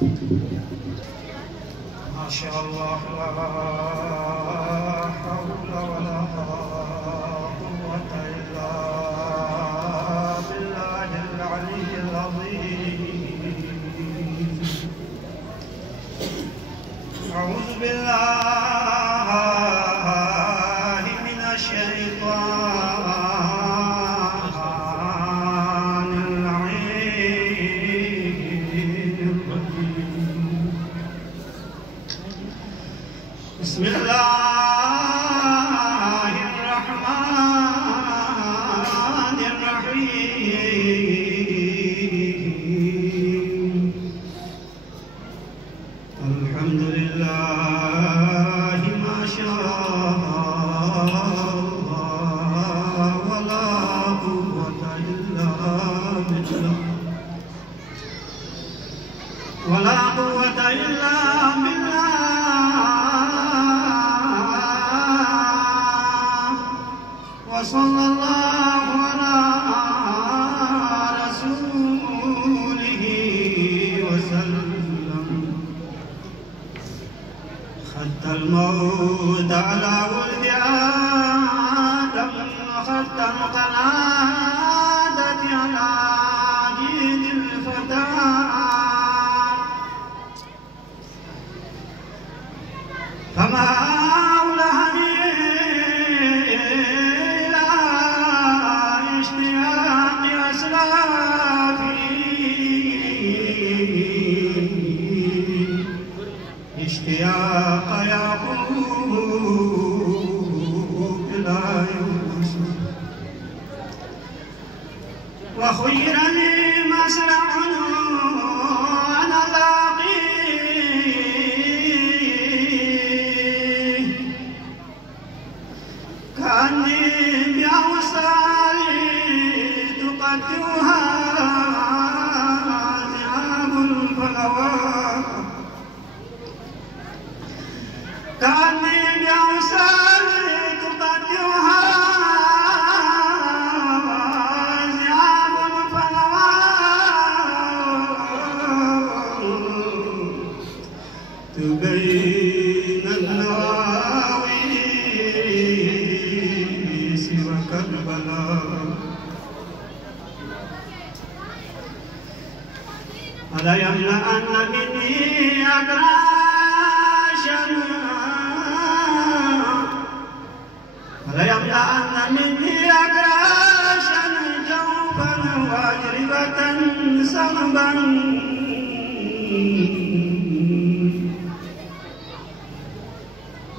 ما شاء الله لا حول ولا قوة إلا بالله العلي العظيم. أعوذ بالله من الشيطان اللعين الرجيم. بسم الله الرحمن الرحيم. الحمد لله ما شاء الله ولا قوة إلا بالله ولا قوة إلا بالله. وصلى الله على رسوله وسلم. خد الموت على ولد آدم وخد القنادة على دين الفتى. فما اشتياق يعقوب إلى يوسف. وخيرني مسرع أنا لاقيه. كأني بأوصالي تقطعها ذئاب الفلوات. كأني بأوصالي تقطعها ذئاب الفلوات. تبين النواويس وكربلاء. ألا يملأن مني أدراشا ليملأن مني أكراشا جوفا وأجربة سلبا.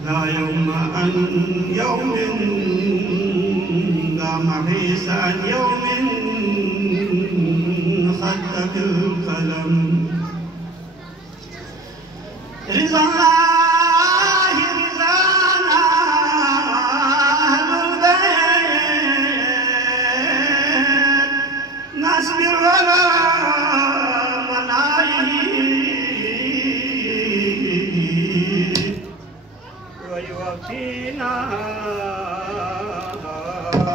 لا يوم عن يوم لا محيص عن يوم خد بالقلم. رضا الله رضانا أهل البيت. نصبر ولا مناهي ويوفينا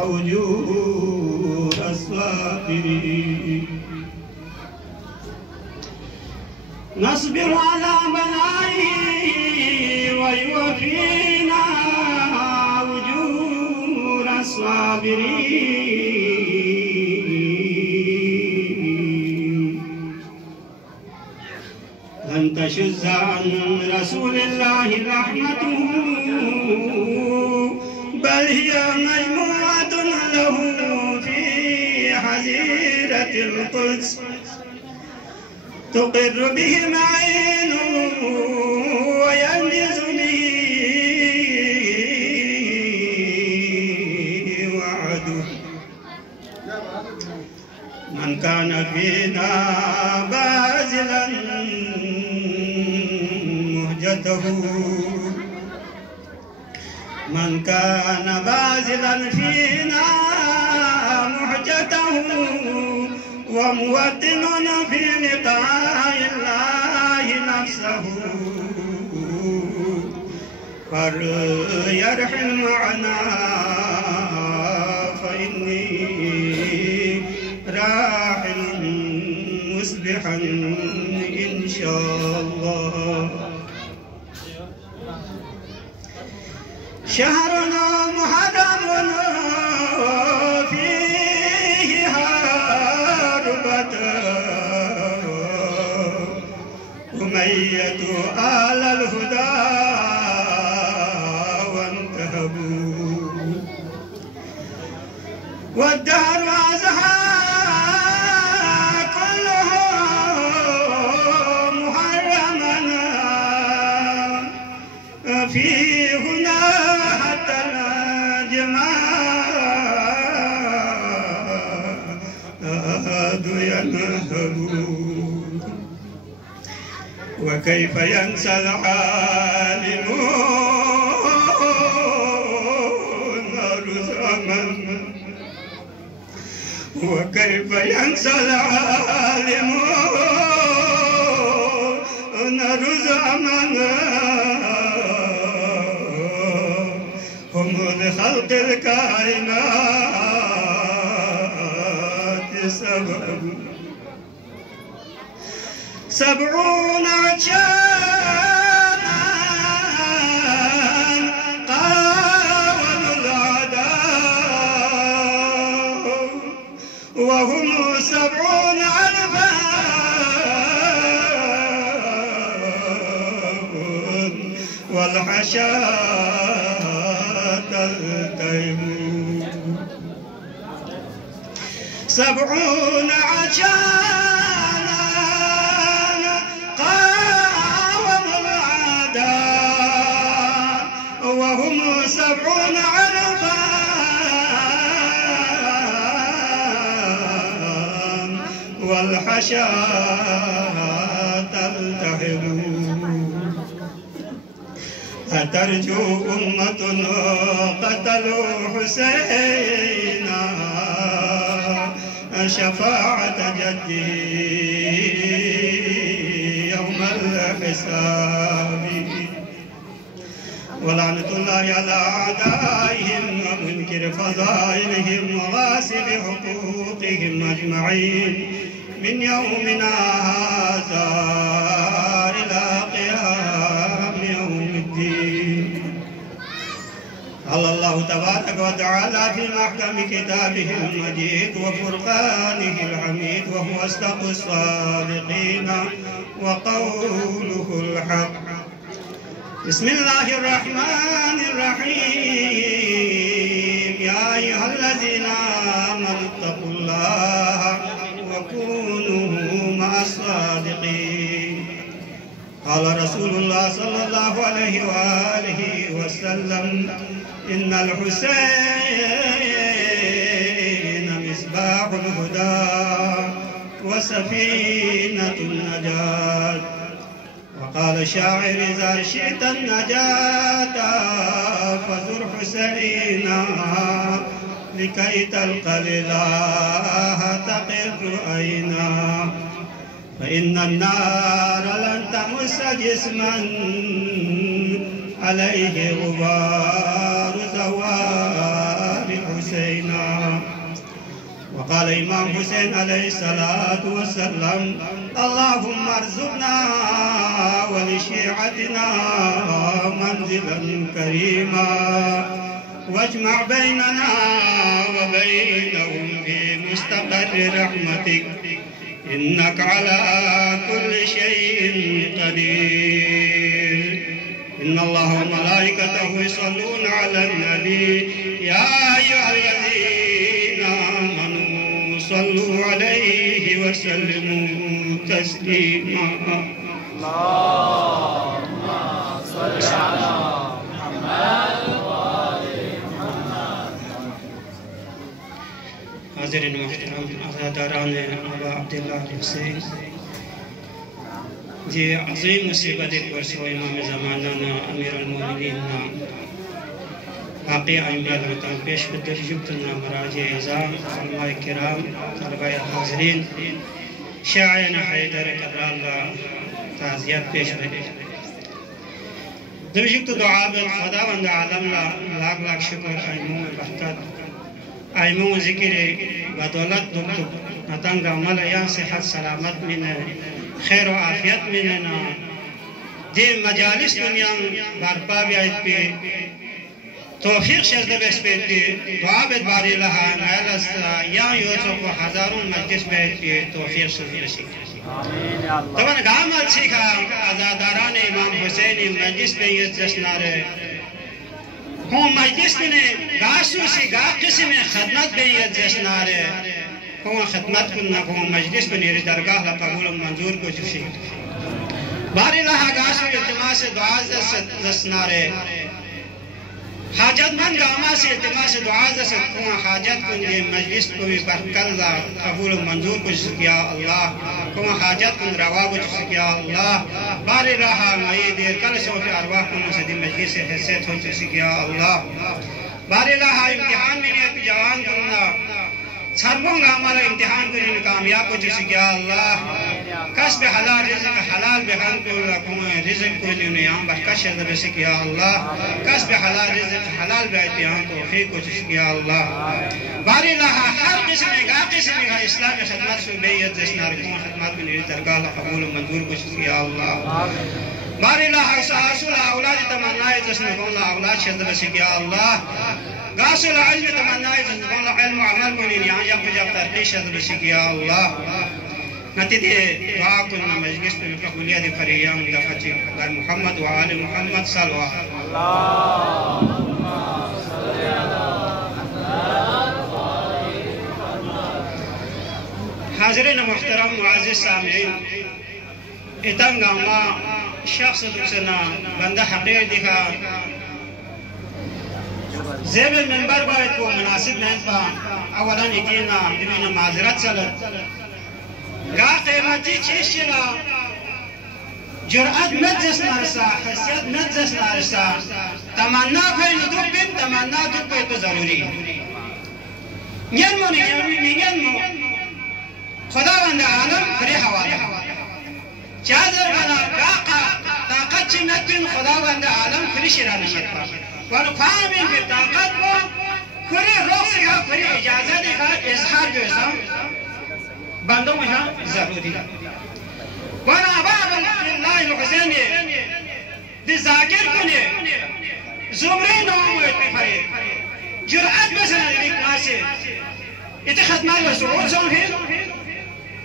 أجور الصابرين. نصبر على بلائه ويوفينا أجور الصابرين. لن تشز عن رسول الله رحمته بل هي مجموعة له في حزيرة القدس. تقر بهم عينه وينجز به وعده. من كان فينا باذلا مهجته. من كان باذلا فينا مهجته وموطن في لقاء الله نفسه. فليرحل معنا فإني راحل مصبحا إن شاء الله. شهرنا محرم فيه هربت أمية آل الهدى وانتهبوا والدهر أزهى كله محرما في هنا حتى الجماد ينهبون. وكيف ينسى العالمون رزما وكيف ينسى العالمون رزما هم لخلق الكائنات سبب 70 عشانا قاوموا الأعداء وهم 70 ألفا والحشا تلتهم 70 عشانا قاوموا الأعداء وهم 70 ألفا والحشا تلتهم. أترجو أمة قتلوا حسينا شفاعة جده يوم الحساب. ولعنة الله على أعدائهم ومنكر فضائلهم وغاسب حقوقهم أجمعين من يومنا هذا إلى قيام يوم الدين. قال الله تبارك وتعالى في محكم كتابه المجيد وفرقانه الحميد وهو أصدق الصادقين وقوله الحق. بسم الله الرحمن الرحيم. يا أيها الذين آمنوا اتقوا الله وكونوا مع الصادقين. قال رسول الله صلى الله عليه وآله وسلم إن الحسين مصباح الهدى وسفينة النجاة. وقال الشاعر إذا شئت النجاة فزر حسينا لكي تلقى الإله تقر عينا. فإن النار لن تمس جسما عليه غبار زوار حسينا. وقال إمام حسين عليه الصلاة والسلام اللهم ارزقنا ولشيعتنا منزلا كريما واجمع بيننا وبينهم في مستقر رحمتك إنك على كل شيء قدير. إن الله وملائكته يصلون على النبي يا أيها الذين آمنوا صلوا عليه وسلموا تسليما. اللهم صل على محمد وآل محمد. حاضرین محترم عزاداران ابا عبداللہ حسین جی عظیم مصیبت پرسو امام زمانہ امیر المومنین باقی ائمہ رحمتان پیش بدر جبتنا مراجع اعظام علماء کرام طلباء حاضرین شاعن حیدر کرال تعزیت پیش بدر درجت دعا بل خداوند عالم لاکھ لاکھ شکر ائمہ برکت ائمہ ذکر بدولت دکتور نتنگ عمل یا صحت سلامت من خیر و عافیت مننا دی مجالس دنیا برپا بیاید پی توفیق شرده بس پی دعا بید باری لها نایل است یا یوزو کو هزارون مجلس بیاید پی توفیق شرده بسی طبعا گامت سیکھا ازاداران امام حسین مجلس بیاید جسناره ہوں مجلس نے گاسو سی گا قسم خدمت بیاید جسناره ہوں خدمت کننا ہوں مجلس کو نیری درگاہ لا قبول منظور کو جسی باری لها گاسو التماس دعا جسناره حاجت من گاما سے التماس دعا جسد ہوں حاجت کن دی مجلس کو بھی برکت لا قبول منظور کو جس کیا اللہ ہوں حاجت کن روا کو جس کیا اللہ باری لها مئی دیر کل سو فی ارواح کنو سے دی مجلس حصیت ہو جس کیا اللہ باری لها امتحان میں نے جوان کرنا سربوں گا ہمارا امتحان کرنے کامیاب کو جس کیا اللہ کسب حلال رزق حلال بخان کو لکھوں رزق کو لینے یہاں بشکش شرد بس کیا اللہ کسب حلال رزق حلال بیعت یہاں توفیق کو جس کیا اللہ باری لها ہر قسم گا اسلام خدمت سے بیعت جسنا رکھوں خدمت میں نیری درگاہ قبول و منظور کو جس کیا اللہ باری لها حاصل اولاد تمنائے جسنا کون اولاد شرد بس کیا اللہ غاسل العلم تمنائے جسنا کون علم و عمل کو لینے یہاں جب ترقی شرد بس کیا اللہ نتیجه دعا كنا مجلس بالقبولية دي فريان دفتي على محمد وآل محمد صلوا اللهم صل على محمد حاضرين محترم معزز سامعين اتنگا ما شخص دوسنا بنده حقير ديها زيب المنبر باید کو مناسب نہیں با اولا اتینا دمین معذرت سلت گا قیمتی چیز چلا جرأت مجلس نارسا حسیت مجلس نارسا تمنا کوئی ندوب بین تمنا دوب کوئی تو ضروری نگنمو خدا بند عالم بری حوالا چادر بنا طاقت چی مدبین خدا بند عالم کلی شیران مدبا ولو فهمین که طاقت با کلی روح سکا کلی اجازه دیکھا اظهار جوزا بندوں میں ضروری وانا باب اللہ الحسین دی ذاکر کنے زمرے نوم اتفاری جرأت بسنا دیکھ ناسے اتنے خدمات و سعود سون ہے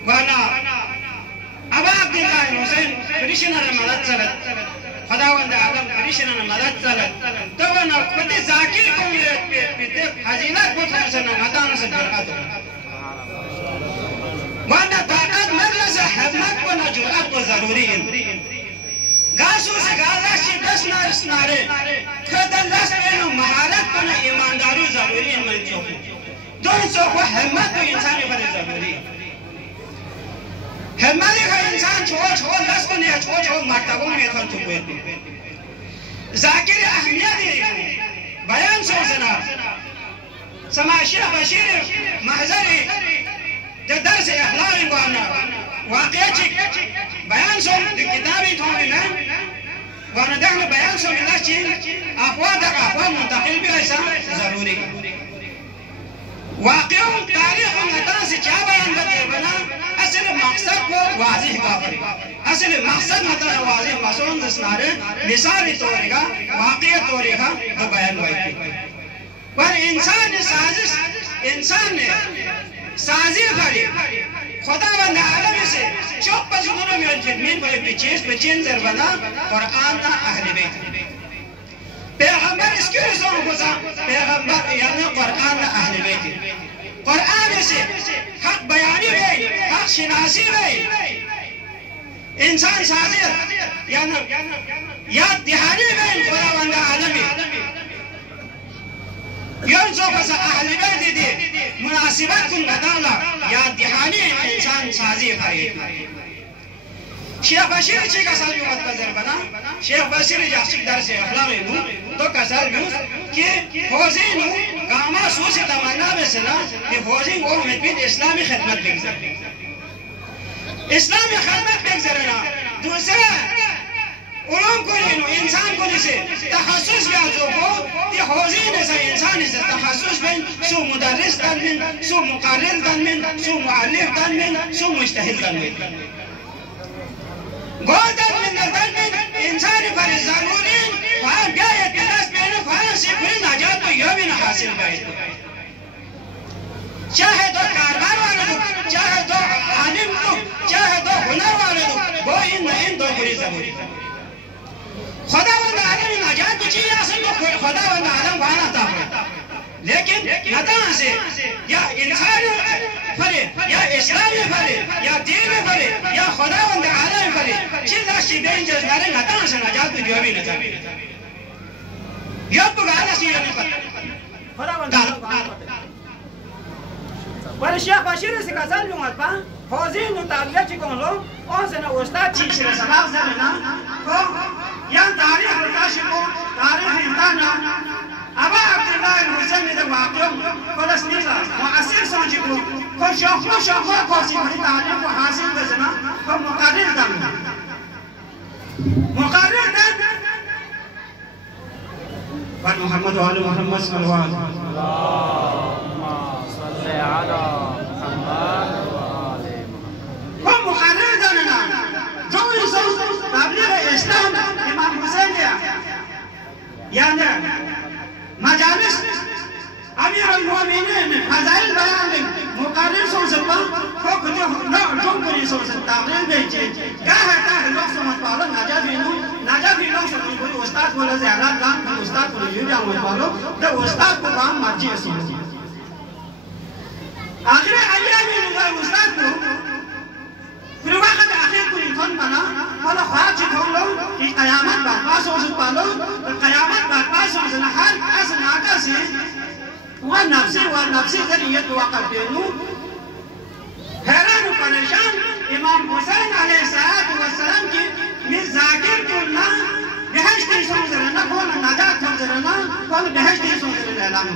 وانا ابا عبداللہ الحسین پریشنہ مدد چلت خداوند عالم پریشنہ مدد چلت تو وانا کتے ذاکر کنے حضیلت بود حسنہ مدانہ سے جرأت ہو وانا طاقت مجلس حدمت وانا جرأت و ضروری گاسو سے گازش چی دس نارس نارے خدن لس پینو مہارت وانا ایمانداری ضروری من چوکو دون چوکو حمت و انسانی پر ضروری حمتی کا انسان چھوڑ لس پنے چھوڑ مرتبوں میں تھن چکوئے ذاکر اہمیتی بیان سوزنا سماشیح بشیر محضری درس اخلاق وانا واقعی بیان سوم کتابی تھوڑی میں وانا دہل بیان سوم اللہ چیز افواد منتقل بھی ایسا ضروری واقعوں تاریخ نتان سے چاہ بیان بدے بنا اصل مقصد کو واضح کافری اصل مقصد نتان واضح مسئول دسنارے مثالی طوری کا واقعی طوری کا تو بیان ہوئی پر انسان سازش انسان نے سازی کری خدا بند عالم سے چوک پر زنونوں میں جنمین پر بچین زربنا قرآن نا اہل بیت پیغمبر اس کی رسول گزا پیغمبر یعنی قرآن نا اہل بیت قرآن سے حق بیانی بین حق شناسی بین انسان سازی یعنی یاد دہانی بین خدا بند عالمی ينزو بس أهل بيت دي مناسبات كن بدالا يا دهاني إنسان سازي خريط شیخ بشیر چی کسال بیومد بزر بنا شیخ بشیر جاکشک درس اخلاقی نو تو کسال بیوز که حوزی نو گاما سوسی تمنا بسنا که حوزی اور مدبید اسلامی خدمت بگذر اسلامی خدمت بگذرنا دوسرا علوم کنینو انسان کنی سے تخصص بیازو کو تی حوزین سے انسان سے تخصص بین سو مدرس دن من سو مقرر دن من سو معلم دن من سو مجتہد دن من बहुत इंसान पर जरूरी वहाँ गए किताब में वहाँ से कोई नजात तो यह भी न हासिल गए चाहे तो कारबार वाले लोग चाहे तो आलिम लोग चाहे तो हुनर वाले लोग वो इन दो बुरी जरूरी खुदावंद आलम नजात की चीज असल में खुदावंद आलम वाला था लेकिन नता से या इंसान फरे या इस्लाम फरे या दीन फरे या खुदावंद आलम फरे चीज अच्छी डेंजर नारे नता से नजात की जो भी नता यह तो गाना सी नहीं पता खुदावंद पर शेख बशीर से कसल लूंगा पा फौजीन उतारले चिकन लो और से ना उस्ताद चीज से सलाह से ना को या तारीख रकाशिको तारीख इंदाना अबा अब्दुल्लाह हुसैन ने वाक़ियों फ़लस्तीन का मुअस्सिर समझो को शौक़ को सिमरी तारीख को हासिल करना को मुक़र्रिर करना पर मोहम्मद व आले मोहम्मद सल्लल्लाहु अलैहि वसल्लम मुक़र्रिर करना जो इंसान तबलीग इस्लाम इमाम हुसैन यानी मजालिस अमीर अल-मोमिनीन फज़ाइल बयान मुक़र्रिर सोचता को जो जो कोई सोचता है बेचे क्या है लोग समझ पालो नाजाफी लोग समझ कोई उस्ताद बोले ज़्यादा काम उस्ताद बोले ये भी समझ पालो तो उस्ताद को काम मर्जी है आखिर अय्याम में उस्ताद को फिर वक्त आखिर को इन्सान बना वाला ख्वाब चिथोलो कि क़यामत बर्पास हो पालो क़यामत बर्पास हो जाना हर असल आका से वो नफ्सी करिए तो वक़्त बेनू हैरान परेशान इमाम हुसैन अलैहिस्सलाम की मिस जाकिर को ना बहश्त ही समझना कौन नजात समझना कौन बहश्त ही समझना ऐलान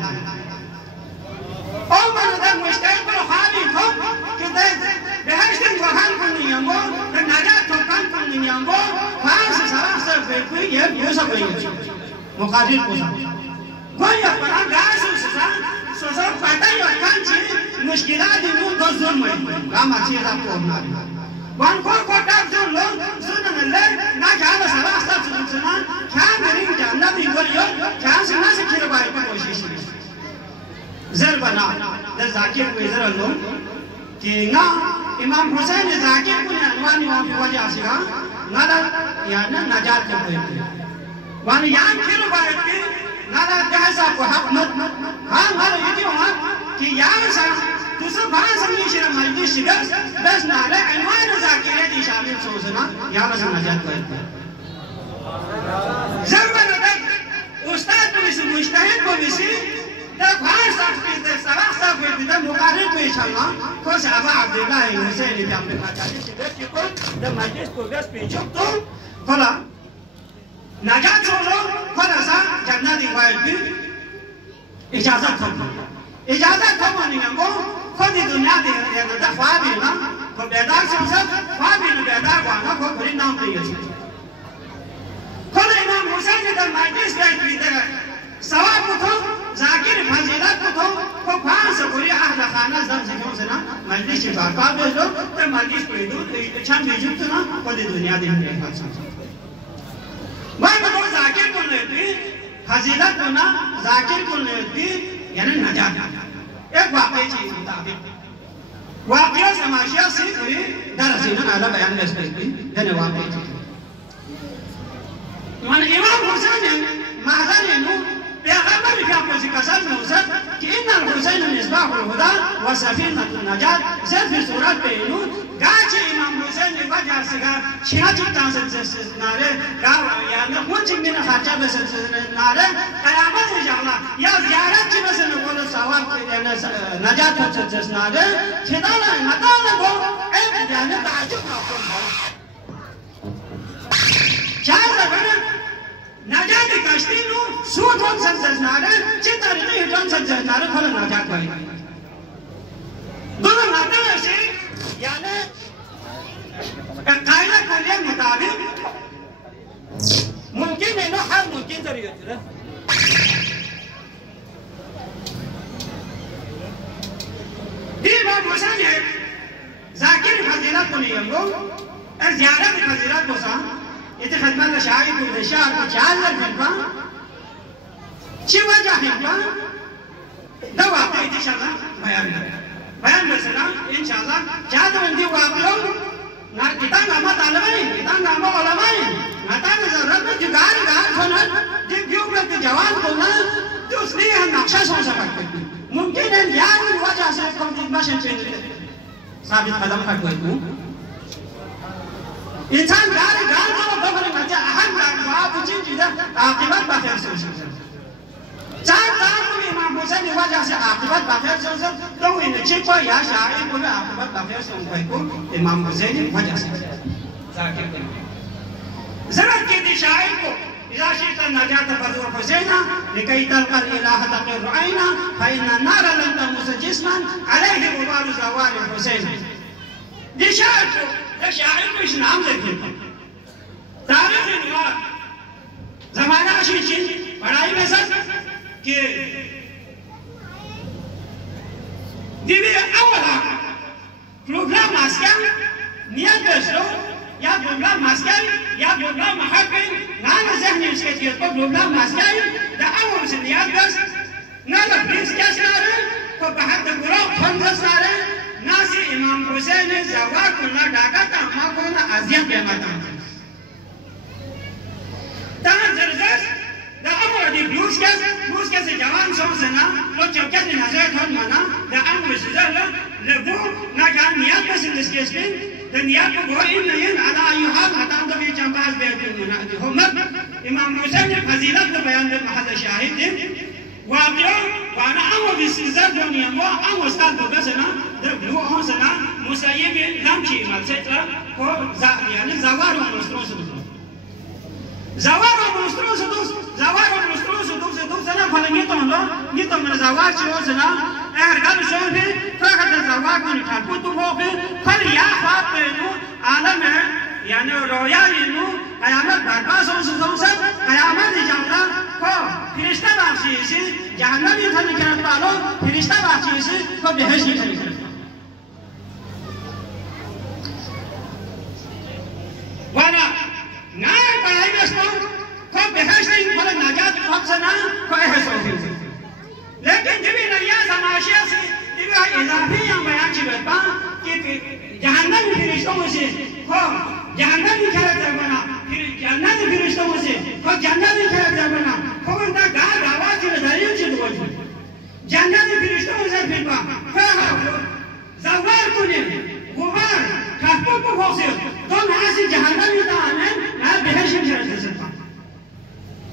और मर्द मुश्किल पर खाली हो कि बहश्त को हाल करनी है वो नजात को काम करनी है वो फांस सरासर कोई ये सब नहीं मुक़ादिर को कोई अपना गास सोचा पता ही और चीज मुश्किलात इनको दो जोन में काम अच्छी है आपको ना वन को टाप जोन लो सुनने ले ना क्या ना सरासर सुनना क्या मेरी जानना भी बोलियो क्या सुनना से किर बारे में कोशिश जर बना द जाकिर को इधर लो कि ना इमाम हुसैन जाकिर को अनवानी वहाँ पे वजह से ना यानी नजात को वन यान किर बारे में नाला जैसा को हक मत हाँ हर ये जो हाँ कि यार सा तू सब बाहर समझी शिरा मजलिस शिरा बस नाले अनवार जाकिर है शामिल सोचना यार सा नजात को ज़रूर नजात उस्ताद को इस मुश्ताहिद को इसी तब बाहर सब की तब सवाल सब की तब मुक़र्रिर को इशारा को साहब अब्दुल्लाह हुसैन ने अपने खाचाली शिरा की को तब मजलिस को गैस पीछे तो खोला नजात छोड़ो खुदा सा जन्नत इवायत भी इजाज़त हो मानी हमको खुद ही दुनिया दे ना तो ख्वाब ही ना को बेदार से सब ख्वाब ही ना बेदार वाला को बड़ी नाम दिए खुद इमाम हुसैन ने तो मजलिस बैठ की तरह सवाब को तो जाकिर फजीलत को तो फांस कोई अहल खाना जब से क्यों से ना मजलिस से बात दो तो मजलिस पे दो छन भेजो तो ना खुद ही दुनिया दे मैं तो जाकिर को लेती फजीलत को ना जाकिर को लेती यानी नजात एक वाक़ई चीज़ मुताबिक वाक़िया समाशिया से कोई दरअसल ना आला बयान कर सकती है वाक़ई चीज़ मन इमाम हुसैन ने महज़र ने नो पैगंबर क्या कुछ कसम में उसे कि इन्ना हुसैन मिसबाह हुदा व सफीनत नजात सिर्फ सूरत पे नो गाची इमाम हुसैन ने वजह से का छियाची तांसत से नारे का यानी कुछ में खर्चा बस नारे क़यामत हो जाला या ज़ियारत की बस न बोलो सवाब यानी नजात हो से नारे खिदाला नदाला को एक यानी ताजुब ना हो चार रखना नजात कश्ती नो सूद वन से नारे चितारी नहीं जन से नारे खोला नजात भाई दोनों नाते से यानी कायदा कुलिया मुताबिक मुमकिन है ना हर मुमकिन तरीके से इमाम हुसैन है जाकिर फजीलत को नहीं हमको زیارت فضیلت بسا ایت خدمت شاعر کو شعر کو چال لگا چی وجہ ہے دا واقع انشاءاللہ بیان بسنا انشاءاللہ چاہتا ہوں دی واقعوں نا کتا نامہ طالبین کتا نامہ علمائن نتا ضرورت میں جگار گار سنن جب کیوں کہ جوان بولنا تو اس لیے ہم نقشہ سو سکتے ہیں ممکن ہے یاد وجہ سے کم مشن چینج ثابت قدم کر کوئی انسان گار گار جو بفر مجھے اہم کار بچین چیزا عاقبت بخیر سے چار کو امام حسین وجہ سے عاقبت بخیر سے تو انہیں چھپا یا شاعر کو عاقبت بخیر سے کو امام حسین وجہ سے ذاکر کریں ضرورت کی دی شاعر کو إذا شئت النجاة فزور حسينا لكي تلقى الإله تقر عينا فإن النار لن تمس جسما عليه غبار زوال الحسين دي شاعر کو ده شاعر کو اس نام لکھے تاریخ انوار زمانہ شیچین پڑھائی میں سب کہ دیوی اولا پروگرام آسکا نیت دستو یا پروگرام ماسکای یا پروگرام محبین نانا ذهنی اس کے چیز کو پروگرام ماسکای دا اول سے نیاد گست نانا پریس کیس نارے کو بحد گروہ خندس نارے ناسی امام حسین زوار کلنا ڈاکتا اما کلنا عزیت بیمتا تاہر زرزش دا اول دی بلوس کیس جوان سو سنا لو چوکت نظر تھوڑ منا دا اول سے لبو ناکان نیاد بسن اس کیس بین دنیا کو گوئی نہیں علا ایوحال حتان دبی چنباز بیتن منادی حمد امام حسین فضیلت دا بیان دے محل شاہد دے واقعا وانا امو بسیزر دنیا مو امو استاد کو بسنا در بلو اون سنا مسیب لمچی ملسطرہ کو یعنی زوار و مسترون سدوس زوار و مسترون سدوس سنا پھلا نیتو من زوار چیو سنا اگر گل شو بھی فقط زوار کو نٹھا کتو ہو بھی پھل یا خواب پہنو عالم ہے یعنی رویا اینو قیامت برپاس ہو سدوسد قیامت جامدہ کو فرشتہ بخشی اسی جہنمی تھنی کرت پالو فرشتہ بخشی اسی کو بہشی تھنی کرت وانا نائر پڑھائی بسنو کو بہشتی پھل نجات وقت سنا کو احس ہوتی لیکن جبی نیاز ہماشیہ سے دیگا اضافی یا بیان چی بیتا کہ جہنم فرشتوں سے کو جہنم کرت جرمنا جنت فرشتوں سے کو جنت کرت جرمنا کو انتا گار آواز چی دلیل چی دوجو جنت فرشتوں سے پھرپا فرہا زوار کنے غبار کھپو کو خوصی تو ناسی جہنمی تا آمین نا بہشم شرط سکتا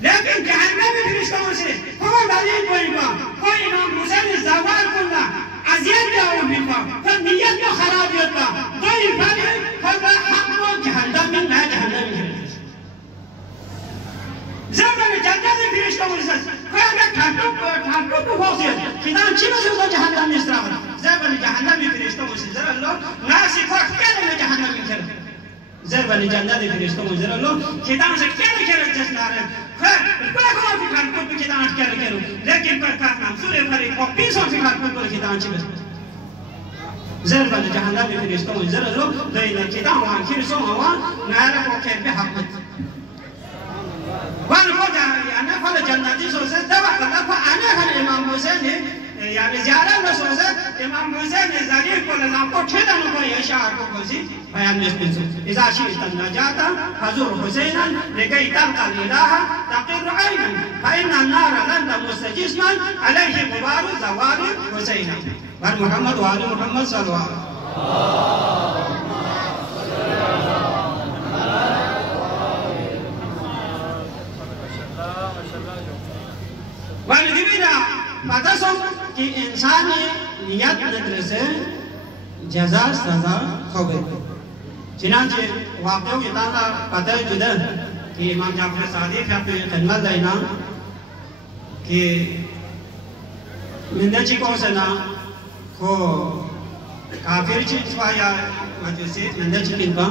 لیکن جہنمی فرشتوں سے کوئی دلیل کوئی با کوئی امام حسین زوار کنا عزیت جاؤ بیپا تو نیت میں خراب ہوتا کوئی بھاگے خدا حق کو جہنم میں نہ جہنم میں زمان جنتی فرشتوں سے کوئی اگر ٹھاکو کو خوصی خدان چی میں سے جہنم میں استراغ زمان جہنمی فرشتوں سے ذرا اللہ ناسی فرق کہنے میں جہنم میں کرتے زربانی جنتی فرشتوں سے ذرا اللہ خدان سے کہنے کرتے جس نارے کوئی کون فکر کو بھی کتان اٹکر کرو لیکن پر کارنا سورے پھری کو پیسوں فکر کو کتان چی بس زربانی جہنمی فرشتوں سے ذرا اللہ دائنا کتان وان کھرسوں ہوا نائرہ کو کھر پہ حقت وان کو جانا فل جنتی سو سے دوا کرنا فا آنے کھر امام حسین ہے یعنی زیادہ میں سو سے امام حسین زلیل کو لنام کو ٹھیدن کو یہ شعر کو کسی بیان میں سپن سے اذا شئت النجاة فزور حسینا لكي تلقى الإله تقر عينا فإن النار لن تمس جسما عليه غبار زوال حسينا بر محمد وآل محمد صلى الله عليه والدبینا پتہ سو کہ انسانی نیت نکل سے جزا سزا خوبے چنانچہ واقعوں کی تعالیٰ پتہ جدہ کہ امام جعفر صادق اپنے خدمت دینا کہ مندچی کو سنا کو کافر چیز پایا مجلسی مندچی کنبا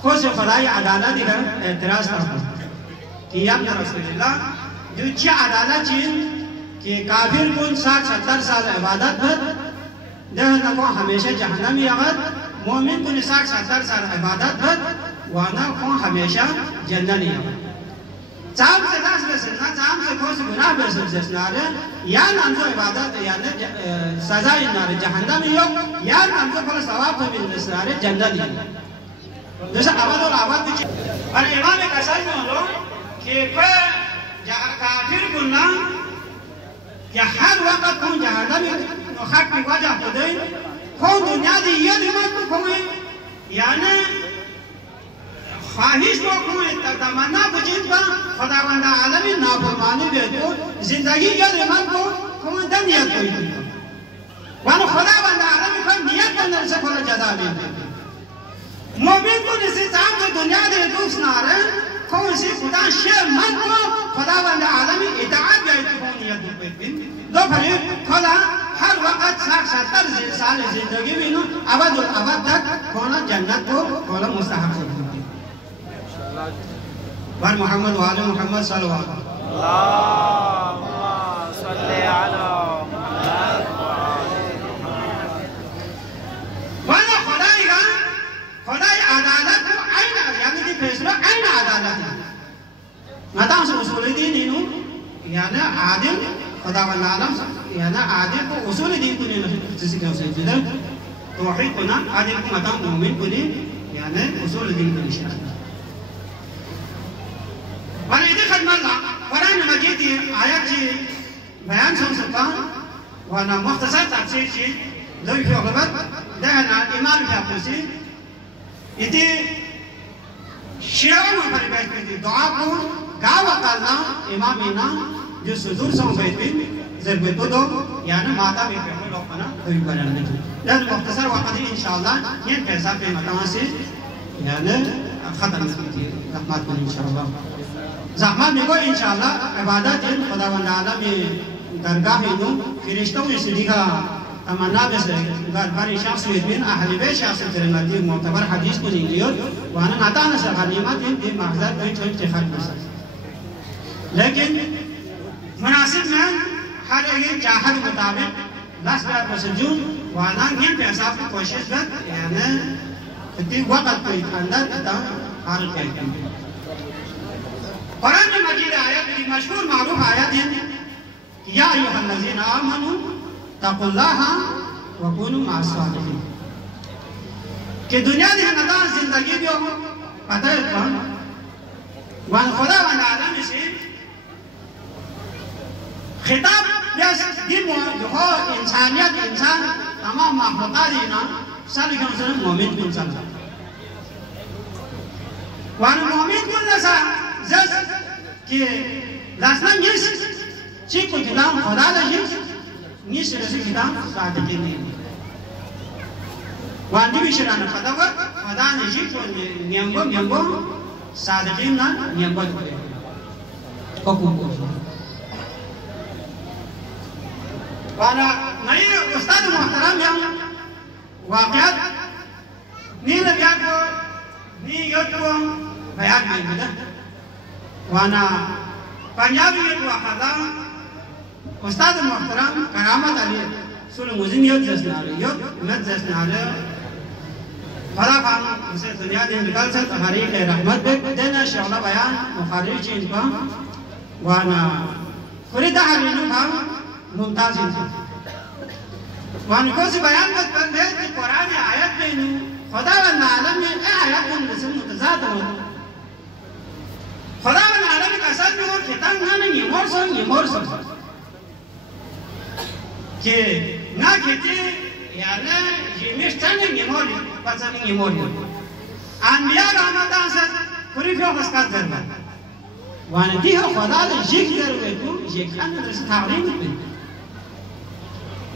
کو سے خدای عدالت دیگر اعتراض کرتا کہ یا ابن رسول اللہ جو چی عدالت چیز کہ کافر کن 60-70 سال عبادت بھر دہنا کو ہمیشہ جہنم یاغت मोमिन को निसाक 70 साल इबादत कर वाना को हमेशा जन्नत नहीं है चाम से दास बेसना चाम से कोई गुनाह बेसना रे या नाम जो इबादत या ने सजा ना रे जहन्नम यो या नाम जो फल सवाब तो मिल बेसना रे जन्नत ही जैसे आवाज और आवाज पीछे और इमाम कसर में लो कि पर काफिर गुना या हर वक्त कौन जहन्नम नो हक की वजह हो गई कौन दुनिया दी ये दिमाग को कौन यानी ख्वाहिश को कौन तमन्ना बुझीत का खुदावंद आलमी नाफरमानी बेटो जिंदगी के दिमाग को कौन दुनिया कोई वाला खुदावंद आलमी का नियत करने से फल ज्यादा मिलता मोमिन को जिसे चाम जो दुनिया दे दोस्त ना रहे कौन सी खुदा शेर मन को खुदावंद आलमी इताअत जाए तो कौन नियत पे दो भले खुदा हर वक्त 70 साल जिंदगी में नो अबद तक कौन जन्नत को कौन मुस्तहक हो वर मोहम्मद वाले मोहम्मद सल्लल्लाहु अलैहि वाला खुदाई अदालत को आईन यानी कि फैसला आईन अदालत है मता उसूल दीन इनु यानी आदिल खुदावंद आलम यानी आदिल को उसूल दीन को नहीं जिससे क्या उसे जिधर तौहीद को ना आदिल को मता मोमिन को नहीं यानी उसूल दीन को निशान वाले इधर खदमत ला कुरान मजीद की आयत जी बयान सुन सकता वाना मुख्तसर तफसीर जी दो ही खबर दहना इमाम जापुसी इधर शेरों में परिवेश में थी दुआ को गावा करना इमामीना जो सुदूर सौ बैठे ज़रूरत तो दो यानी माता भी पहले लोग बना कोई बयान नहीं लेकिन मुख्तसर वक्त ही इंशाअल्लाह ये पैसा पे मतवा से यानी ख़त्म की रहमत को इंशाअल्लाह ज़हमत में को इंशाअल्लाह इबादत इन खुदावंद आलम में दरगाह में नो फरिश्तों में सीधा तमन्ना बसे गरबारी शख्स बिन अहले बैत शख्स तरंगती मोतबर हदीस को नहीं लियो वाना नाता न सगनीमत इन महज़र कोई छोड़ इत्तेफाक बस लेकिन मुनासिब में हर एक चाहत मुताबिक 10 बार बसजून वाना ये पैसा की कोशिश कर यानी इतनी वक्त कोई अंदर इतना हाल कहते हैं कुरान में मजीद आयत की मशहूर मारूफ आयत है या अय्युहल्लज़ीना आमनू तक़ुल्लाह व कुनू मअस-सादिक़ीन कि दुनिया की नदान जिंदगी भी हो पता है कौन वन खुदा वन आलम से खिताब जैसे दिन जो हो इंसानियत इंसान तमाम मखलूक़ात ना सारी के मुसलमान मोमिन को इंसान वन मोमिन को नसा जस कि लास्टन जिस चीज़ को किताब खुदा लगी निश्चय से किताब सादिक़ीन नहीं वांडी भी शराना पता हुआ खुदा ने जी को नियमों सादिक़ीन ना नियमों हुकुम को वाला नहीं उस्ताद मोहतरम हम वाक़यात नील ब्याग को नी योद को बयान में मिला वाना पंजाबी योद वाक़ा उस्ताद मोहतरम करामत अली सुल मुज़िन योद जस्नारे योद मत जस्नारे फला खान उसे दुनिया दिन निकल से तहरीक रहमत देना शौला बयान मुखारिज चीज़ का वाना पूरी तहरीक का मुमताज़ इंसान वन को से बयान कर दे कि कुरान आयत में खुदावंद आलम में आयत में रसूल मुतज़ाद हो खुदावंद आलम का असर में वो किताब ना नहीं मोर सो कि ना कहते यानी ये मिस्टर नहीं मोर पता नहीं मोर अनबिया रहमत आसर पूरी फिर हस्कत करना वन दी हो खुदा ने जिक्र करे तो ये खान रसूल तारीफ में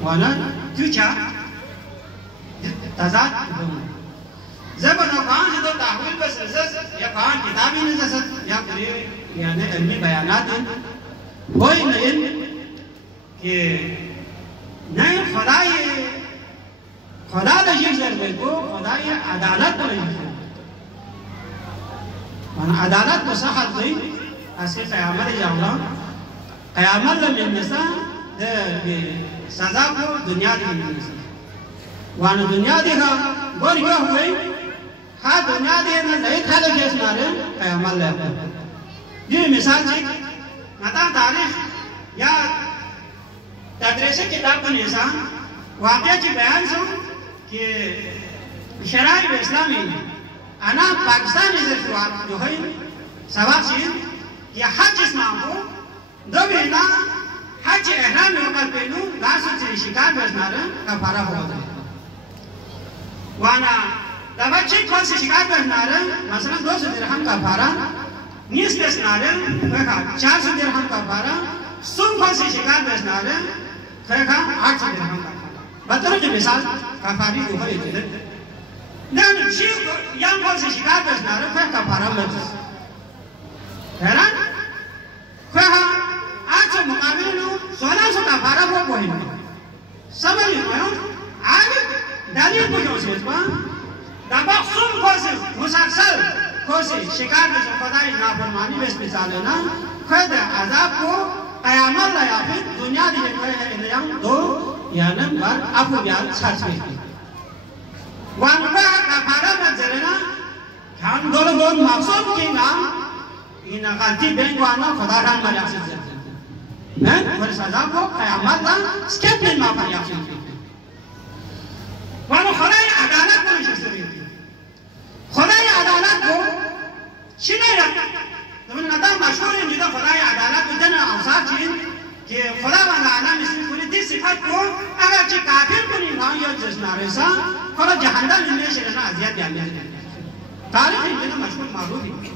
वाना क्योंचा तज़ाद जब ना कहाँ से तो ताक़ुल बस रज़ या कहाँ किताबी नहीं जैसे या पूरे यानी इल्मी बयानात हैं कोई नहीं कि नहीं खुदा ने ज़रूर को खुदा ये अदालत को नहीं वाना अदालत को सख़त नहीं ऐसे क़यामत जाऊँगा क़यामत में मिलने सा सजा को दुनिया की वाना दुनिया देखा बोल क्या हुई हाँ दुनिया दे ना नहीं था तो कैसे मारे कयामत ले ये मिसाल जी मता तारीख या तदरीस किताब का निशान वाक़या की बयान सुन कि शराइ इस्लामी अना पाकिस्तान इज़र जो है सवाल चीज़ ये हज इस्लाम को दो बिना हज एहराम में वक़्त पेनू लास्ट से शिकार बजनारे का फारा होता है वाना दबच्चे कौन से शिकार बजनारे मसलन 200 दिरहम का फारा नीस बजनारे वह 400 दिरहम का फारा सुन कौन से शिकार बजनारे वह 800 दिरहम का फारा बतौर की मिसाल काफारी को है इधर नहीं शिव yang kau si शिकार बजनारे वह का फारा मत हैरान वह आज जो मुकाबले लो 1600 का फारा वो कोई नहीं समझ लो आज दलील को जो सेवा दबा सुन कोसे मुसलसल कोसे शिकार में खुदाई नाफरमानी में स्पेशल है ना खुद अज़ाब को क़यामत लाया फिर दुनिया दी है इल्हam दो यानी बार आपको याद सच में वानवा का फारा में जरना हम दोनों मकसद की नाम इन गलती बैंक वाला खुदा राम में याद से मैं पर सजा को क़यामत ला स्टेप में माफ किया वालों खुदाई अदालत को नहीं खुदाई अदालत को चिने रख तो नदा मशहूर है जिधर खुदाई अदालत उधर अवसार चीन कि खुदा वाला आलम इसमें पूरी दी सिफत को अगर जो काफिर को नहीं ना ये जिसना रेसा खुदा जहन्नम में से ना अज़ियत दिया तारीख इनके मशहूर मालूम है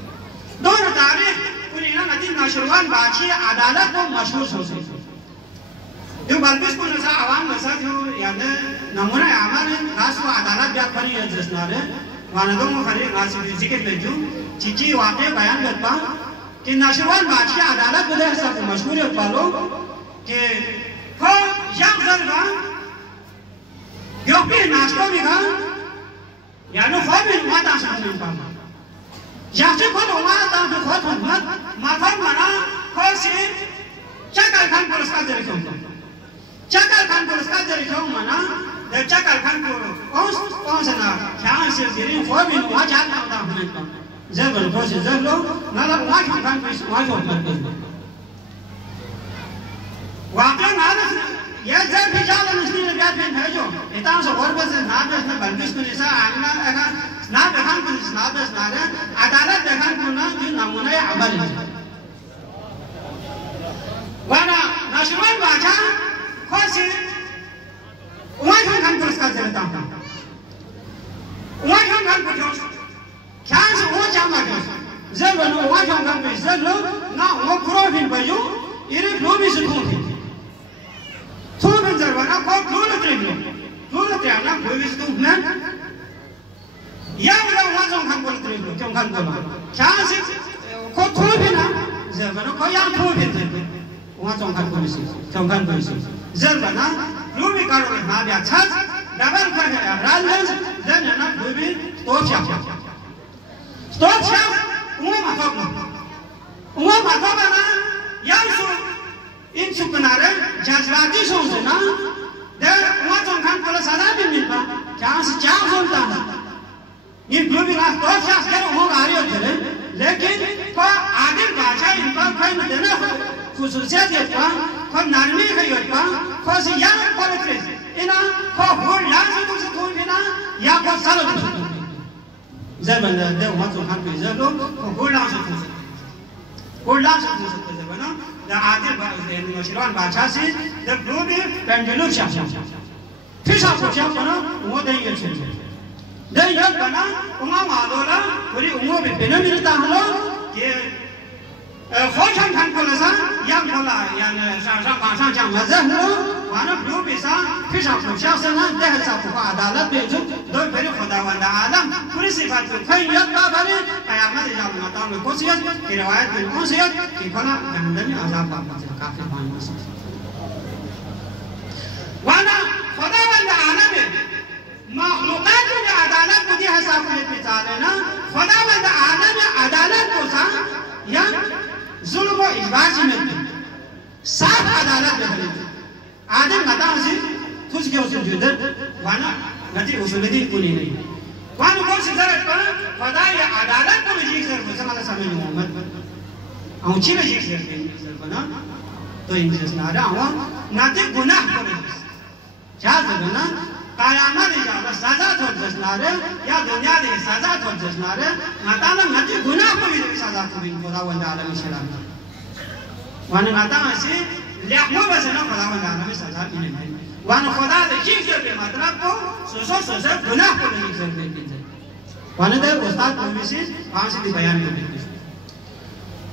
दोनों तारीख पूरी ना मदीन नशरवान बाची अदालत को मशहूर सोचे जो बल्कि को नशा आवाम नशा जो यानी नमूना आमर राष्ट्र अदालत जात परी है जिसना रे वानदों में खरीद राष्ट्र जिक्र ले जो चीची वाक़े बयान करता कि नशरवान बाची अदालत को देख सकते मशहूर है पालो कि को यहाँ जल्दा योगी नाश्ता भी खा यानी ख़ुद भी माता संग पामा यहाँ से खुद हमारा ताकि खुद हम माथा मना खुद से चक्कर खान पुरस्कार दे रहे हैं चक्कर खान पुरस्कार दे रहे हैं मना जब चक्कर खान को कौन सा ना क्या से तेरी खुद भी वहाँ जाता होता हमें तो जब उनको से जब लोग ना लोग वहाँ क्यों खान पे वहाँ क्यों करते हैं वाक़ई ना ये जब भी जाता मुस्लिम ने ब्याज में भेजो इतना से और बस ना बस ना बल्कि इसको निशा आना अगर ना बेखान को ना बस ना रे अदालत बेखान को ना जो नमूना अमल है वाला नशरवान बाजा खुशी उम्र खान पुरस्कार देता हूँ उम्र खान को जो क्या से वो जामा जो जब वो उम्र खान को जब लो ना वो करो भी बजो ये लो भी सुनो तो भी जब ना को लो ना कोई भी सुनो ना या वो वाजों खान बोलते हैं क्यों खान बोला क्या से को थो भी ना जब ना को या थो भी थे वाजों खान बोले से क्यों खान बोले से जब ना रूबी कारो ना भी अच्छा डबल कर दिया राजन जब ना रूबी तो क्या उम्र माता ना या सो इन सुकनारे जज्बाती सोच ना दे वाजों खान बोले सजा भी मिलता क्या से क्या बोलता है ये ग्लोबल रात तो शास कर हो गाड़ी होते हैं लेकिन को आगे भाषा इनका कोई न देना खुसूसियत है को नारमी है होता को से या पॉलिटिक्स इना को होल या से कुछ तो बिना या को सालो जब बंदा दे वहां तो खान पे जब लोग होल ला सकते हैं बना द आगे मशरूआन भाषा से द ग्लोबल पेंडुलम शास फिर आप क्या बना वो देंगे dah yang mana umam adola, beri umum benar benar halo, ke khosam kan kolasa, yang kola, yang sang bangsa jam mazhar halo, mana belum bisa, kisah kisah sana, dah satu adalat beju, doi beri khuda wanda alam, beri sifat tu, kau yang beri, kayak mana jam mata mengkosiat, kiriwayat mengkosiat, kikola jangan demi azab apa, kafir manusia. Wana khuda wanda alam मखलूक़ात में अदालत को दिया हिसाब में पिछाड़े ना खुदा one आलम में अदालत को सा या जुल्म व इजबार में साफ अदालत में बने आदम बताओ सी कुछ क्यों से जुदर वाना नती उसूलदीन कुनी नहीं वान कौन से जरूरत पर खुदा या अदालत को जी सर को समझ समझ मोहम्मद औची जी सर बना तो इंजस ना रहा नती गुनाह को क्या जगना कायामत इजाज़त सज़ा थोड़ जस्नारे या दुनिया दे सज़ा थोड़ जस्नारे नाताना नती गुनाह को भी सज़ा को भी खुदा वंदा आलम इस्लाम वान नाताना से लियाक़ो बस ना खुदा वंदा आलम सज़ा इन्हें वान खुदा दे चीज़ के मतलब को सोसो गुनाह को नहीं कर देती है वान दे उस्ताद को भी से पांच दी बयान को देती है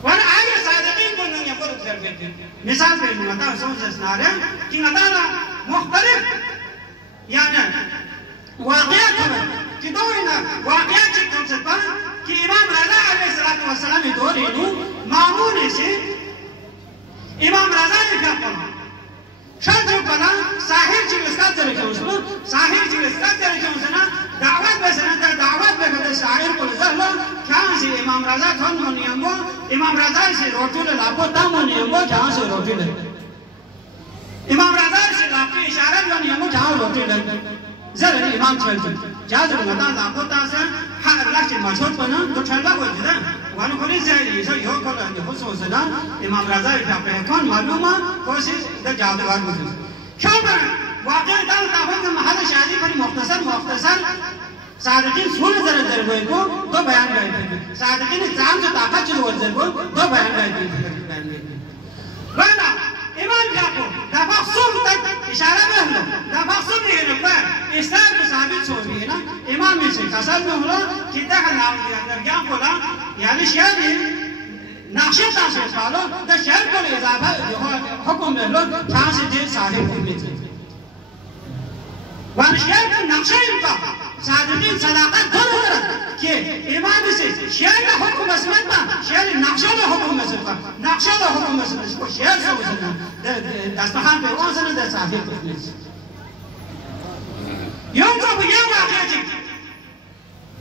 वान आगे सादिक़ीन को नहीं कर देती मिसाल पे नाताना सोच जस्नारे कि नाताना मुख्तलिफ यानी वाक़या खबर कि दो इना वाक़या चिकन से पर कि इमाम रज़ा अलैहिस्सलाम ने दो रेनू मामून से इमाम रज़ा ने क्या कहा शायद जो बना साहिर चिकित्सा चले के उसको साहिर चिकित्सा चले के उसने दावत में सनता दावत में कदर साहिर को लगा क्या से इमाम रज़ा खान मोनियंगो इमाम रज़ा से रोटी ले लापो ताम मोनियंगो क्या से रोटी ले इमाम रज़ा से लापी इशारा जो नहीं हमको जाओ रोटी ले जरा नहीं इमाम चलते जाओ जो ना लापो तासे हाँ लास्ट मशहूर बना तो चलता कोई जिधर वालों को नहीं चाहिए ये सब योग कर रहे हो सोच ना इमाम रज़ा इतना पहचान मालूम है कोशिश इधर जादूगर मुझे क्यों कर वाक़ई दाल ताबन का महल शादी पर मुख्तसर सादिक़ीन सुन जरा वो को दो बयान गए थे सादिक़ीन जान जो ताकत चलो जरा वो दो बयान गए थे वाला इमाम जाको दफासुर तक इशारा में हम लोग दफासुर नहीं है ना इस्लाम को साबित हो रही है ना इमाम में से कसर में हम लोग कितना का नाम लिया क्या बोला यानी शहर नक्शे ताशे फालो द शहर को इजाफा हुक्म में लोग जहाँ से जेल साहिब में थे वन शहर का नक्शा इनका सादिक़ीन सदाकत दोनों तरह के इमाम से शहर का हुक्म मसमत ना शहर नक्शा का हुक्म मसमत नक्शा का हुक्म मसमत इसको शहर से उसने दस्तखान पे वो उसने दस साहिब में यूं तो ये वाक़या जी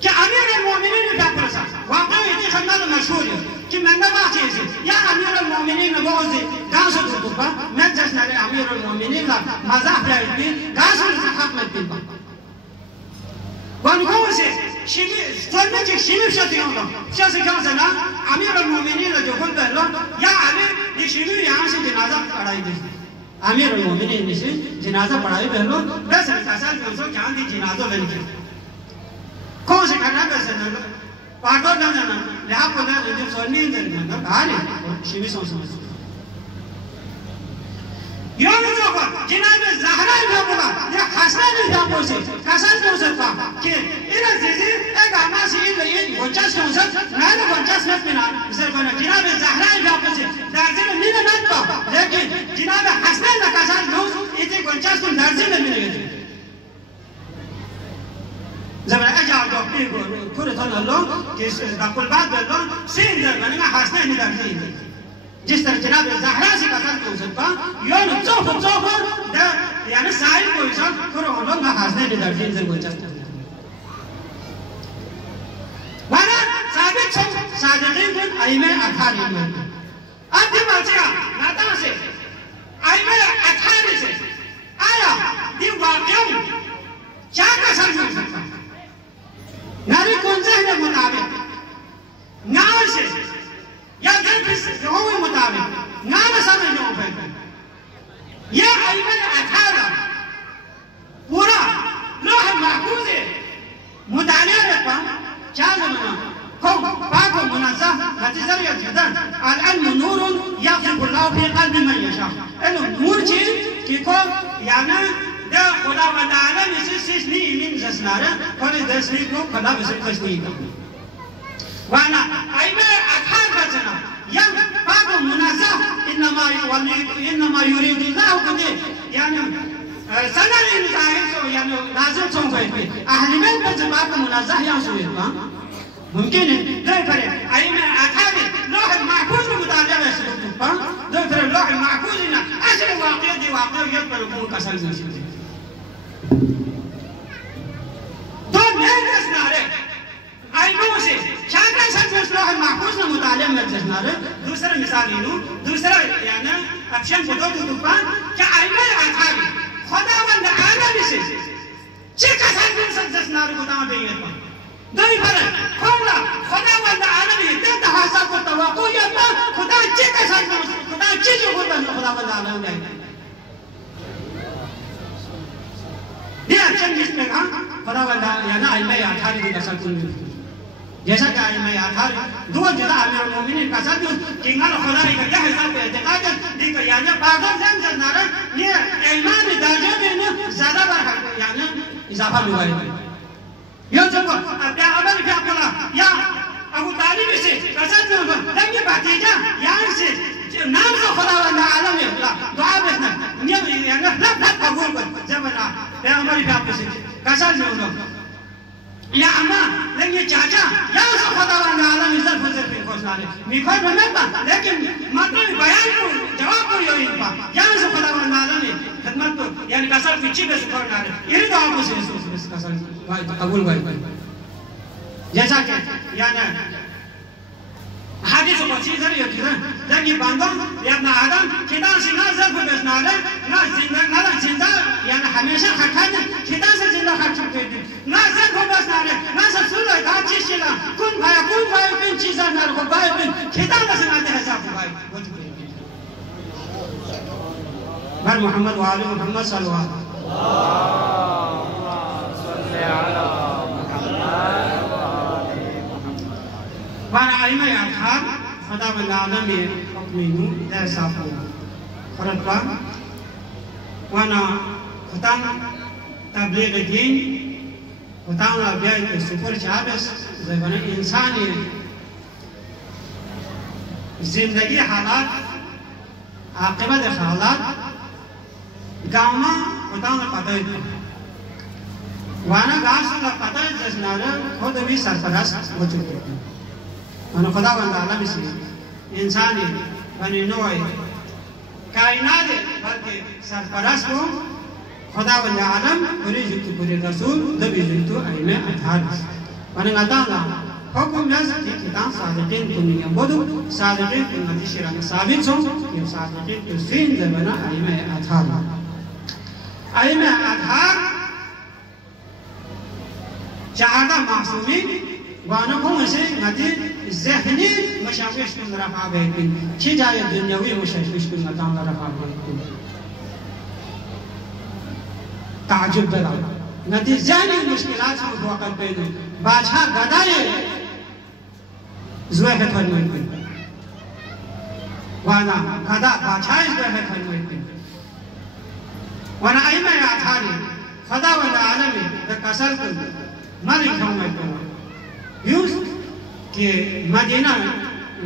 कि अमीर अल-मोमिनीन ने क्या करा वाक़या इतनी खन्ना मशहूर है कि मैंने बात की है या अमीर अल-मोमिनीन ने बहुत से गांसों से दुपा मैं जैसे ना अमीर अल-मोमिनीन का मज़ाक है कि गांसों से हक में पिलवा वानकों से शिमी स्टोरने के शिमी शती होगा जैसे क्या होता ना अमीर अल-मोमिनीन ने जो खुद बहलो या अमीर ये शिमी यहाँ से जनाजा पढ़ाई दे अमीर अल-मोमिनीन ने से जनाजा पढ़ाई बहलो बस ऐसा क्यों सो क्या दी जनाज़ो लेने कौन से करना कैसे ना पागल ना ना यहाँ पर ना जो सोनी इंजन ना बाहर है शिवी सोच यूं जो का जिन्हें ज़हरा जो का या खासना जो का पोसे खासा जो सकता कि इन्हें जिसे एक आमासी ये वंचस क्यों सर ना तो वंचस मत बिना इसे बना जिन्हें ज़हरा जो पोसे दर्जे में नहीं ना तो लेकिन जिन्हें खासना ना खासा जो इसे वंचस को दर्जे में मिलेगा जब अजाल जो पूरे थोड़ा लोग किस दाखल बात बोलो सीधे बनेगा हंसने नहीं दर्जी जिस तरह जनाब ज़हरा से कथन को सकता यों चौक यानी साइड को इसान पूरे लोग ना हंसने नहीं दर्जी इधर कोई चलता वाला साबित छो सादिक़ीन को आईमे अठारी में अब भी बच्चा नाता से आईमे अठारी से आया ये वाक्य क्या कसर हो सकता नारी कौन से है मुताबिक नाव से या जब हो हुए मुताबिक नाव समझ लो फिर ये आईमन 18 पूरा लोह महफूज है मुतालिया रखा क्या जमाना कौन पाको मुनाज़ा नतीजर या जदर अल-इल्म नूरुन यग़फ़िरु अल्लाहु फ़ी क़ल्बि मन यशा इल्म नूर चीज़ कि को यानी ده خدا و تعالی میشه نی این زسناره کنی دستی کو خدا بسه کشتی وانا ایمه اکثر بچنا یم پاک و منزه انما یرید الله کنی یعنی سنر این ظاهر سو یعنی لازم چون باید اهل من بچه پاک و منزه یا سوید با ممکنه ده پره ایمه اکثر لوح المحفوظ مطالعه بسید با ده پره لوح المحفوظ اینا اصل واقع دی واقع یاد پر کون کسل میشه तो मैं जस्नारे आइमों से शायद सब लोग महफूज न मुतालिया में जस्नारे दूसरा मिसाल ही लूँ दूसरा यानी ऑप्शन को दो तो दुकान क्या आइमे आधारी खुदा बंद आना भी से چکه سرکن سجس نار خدا بیت دای پر خدا خداوند عالمی ده حساب کو توقع یا خدا چکه سرکن خدا چیزو قربان خداوند عالمی dia changes में हाँ खदावंद या ना आइमे आधारी दी कसर कुन जैसा कि आइमे आधारी दो जगह आमिर मोमिनीन कसर जो किंगल खदाई का क्या हिसाब है जगह दी का यानी पागल जन नारा ये ईमान दर्जे में ना ज़्यादा बार यानी इजाफा हुआ है ये जब अब या अबर क्या बोला या अबू तालिब से कसर जो लगे भतीजा यहाँ से नाम से खदावंद आलम है दुआ बेचना ये यानी लग कबूल कर जब ना ya हमारी बात पे कैसा जो लोग या अम्मा लेकिन चाचा या सब खुदावंद आलम इज्जत फजर पे खोजना है मिखर में बात लेकिन मतलब बयान को जवाब को यो इनका या सब खुदावंद आलम ने खिदमत को यानी कसर पीछे पे सुखाना है ये तो आपको से कसर भाई कबूल भाई जैसा कि यानी hadis को चीज है ये लेकिन बांधो या ना आदम कितना सिंगा जब बचना है ना जिंदा ना जिंदा यानी हमेशा हटाने कितना से जिंदा हट सकते हैं ना जब बचना है ना सब सुनो काची शिला कौन भाई बिन चीज़ ना को भाई बिन कितना से ना है सब भाई बार मोहम्मद वाले मोहम्मद सल्लल्लाहु वाना आइमे आधार खुदावंद आलमी हुक्मीनु दसाफो खरतवा वाना खुदान तबलीग दीन खुदान अबियाई के सुपर चाबस ज़बाने इंसानी जिंदगी हालात आक़िबत हालात गामा खुदान पताई वाना गास का पताई जस्नारे खुद भी सरपरस्त हो चुके हैं أنا خداوند عالم से इंसानी बने नोए कायनात बल्कि सरपरस्त को خداوند عالم पूरे जुट पूरे रसूल दबी जुट आइमे आधार बने नदाना हुक्म नज़ की किताब सादिक़ीन दुनिया बोलो सादिक़ीन की नतीजा में साबित हो ये सादिक़ीन तो सीन ज़माना आइमे आधार चाहता मासूमी वाना को मुझे नदी ज़हनी मशाविश को रफ़ा बेकिन ची जाए दुनियावी मशाविश को नताम रफ़ा बेकिन ताजुब दला नदी ज़हनी मुश्किलात से मुतवक़्क़त बेनो बादशाह गदाये ज़ुए है फरमाते वाना गदा बादशाह ज़ुए है फरमाते वाना आइमे आधारी खुदावंद आलमी द कसर को मलिक फरमाते यूज़ कि मदीना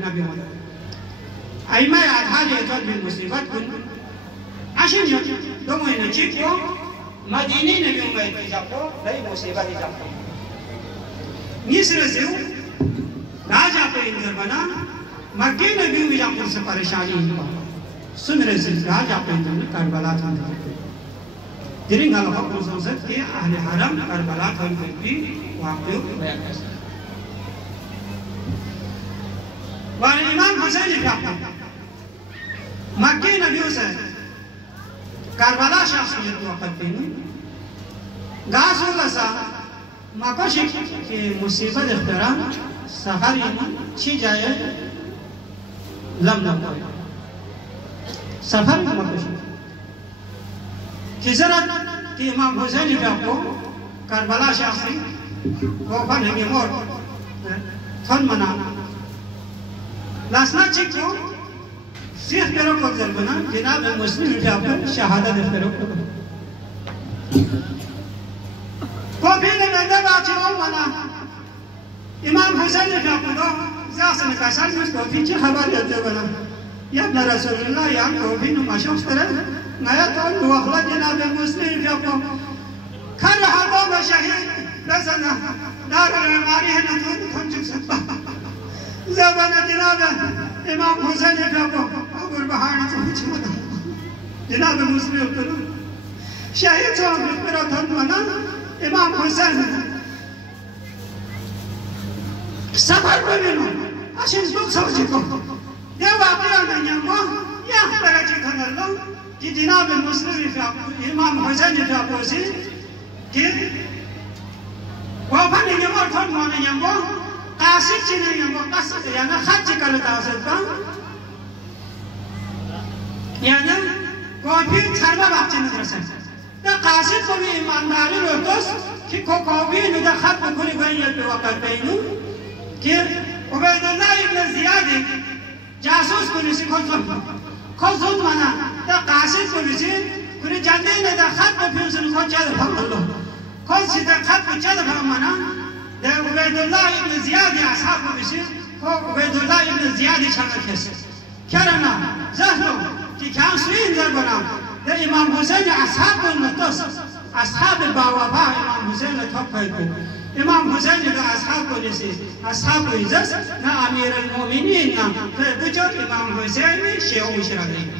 नबी मोहम्मद आइमा आधार ये तो भी मुसीबत कुन आशिम जो दो महीने चिको मदीने नबी मोहम्मद की जापो नहीं मुसीबत की जापो निसर से राजा पे इंदर बना मक्के नबी में जापो से परेशानी हुआ सुन रहे से राजा पे इंदर ने करबला था दिरिंग अल्लाह को सोचत के अहले हरम करबला था भी वाक़ई बयान कर वाले इमाम हुसैन क्या मक्के नबियों से करबला शख्सियत वक़्त पे गाज़ो लसा मकशी के मुसीबत इख्तराम सहारी ची जाए लम न पाए सफर मकशी किसरत कि इमाम हुसैन क्या को करबला शख्सी वो फन है मोर थन मना लास्ना चिको सीख करो को जरबना जनाब मुस्लिम क्या पर शहादत करो को भी ने नजर आती हो मना इमाम हुसैन क्या को ज़ासन का साल में को भी खबर देते बना या रसूलुल्लाह या को भी न माशूफ तरह नया तो वखला जनाब मुस्लिम क्या को खर हवा में शहीद रसना दार अलमारी है न तो कुछ सकता ज़बान जनाब इमाम हुसैन का को अबुल बहारी तो कुछ मत जनाब मुस्लिम तो शहीद हो मेरा धन मना इमाम हुसैन सफर में नो अशिन लोग समझे को ये वाक़या नहीं को या तरह की खबर लो कि जनाब मुस्लिम का इमाम हुसैन का को से كيف وفن يمر ثم وانا يمر قاصد جنا يمر قاصد يعني خد كلا تاسد كان يعني كوبي تربى بحجنا درسنا ده قاصد كوبي إيمانداري لوتوس كي كوبي نده خد بكوني بين الوقت بينه كيف عبيد الله ابن زياد جاسوس كونيسي كوزون مانا ده قاصد كونيسي كوني جاندي نده خد بفيوسن كوجاد فمالله كونسي ده خد بجاد فمانا ده عبيد الله ابن زياد أصحاب كونيسي هو عبيد الله ابن زياد شركس كرنا زهرو كي كان سوين زربنا ده إمام حسين أصحاب النطس أصحاب البوابة إمام حسين تفقدوا إمام حسين ده أصحاب كونيسي أصحاب إزاس نا أمير المؤمنين نا فبجر إمام حسين شيخ مشرقين